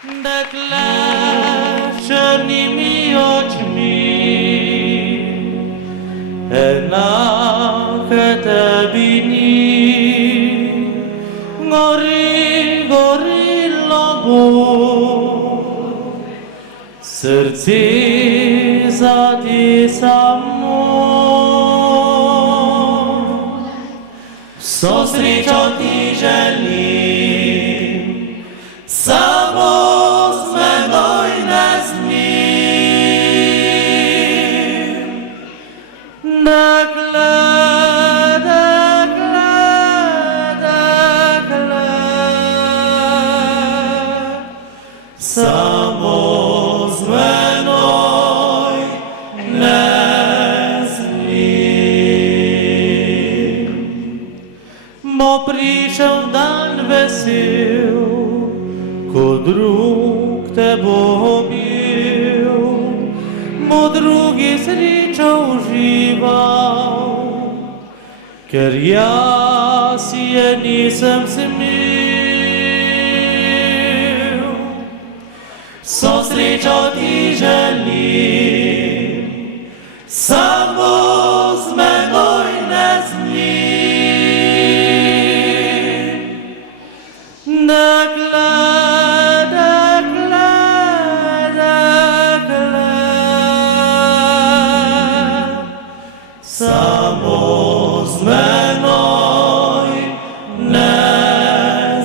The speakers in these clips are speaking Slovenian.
Dekle črnimi očmi, enake tebi ni. Gori, gorilo bo, srce za ti samo. Vso srečo ti želim, samo z menoj ne znim. Dekle, dekle, dekle, samo z menoj ne znim. Bo prišel dan vesel, ko drug te bo imel, bo drugi srečo užival, ker jaz je nisem smel. Vso srečo ti želim, samo z menoj ne znim. Dekle, dekle, dekle, samo z menoj ne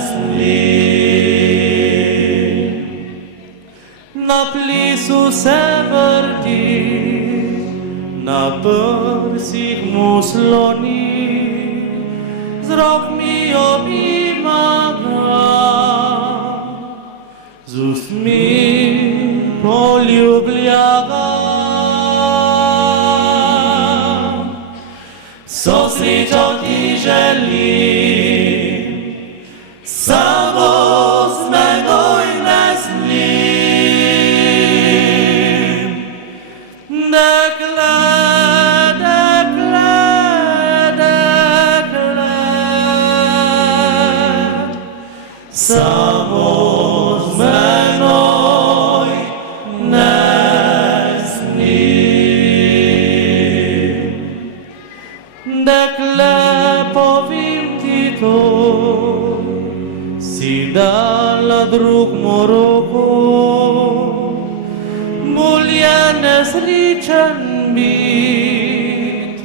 znim. Na plesu se vrti, na prsih mu sloni, z rokmi obima ga, z ustmi poljublja ga. Vso srečo ti želim, samo z menoj ne znim. Dekle, dekle, dekle, samo z menoj ne znim. Dekle, povim ti to, si dala drugmu roko, bolje nesrečen bit,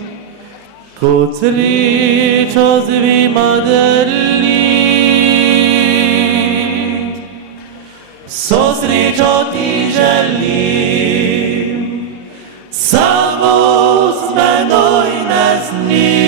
kot srečo z dvema delit. Vso srečo ti želim, samo z menoj ne znim.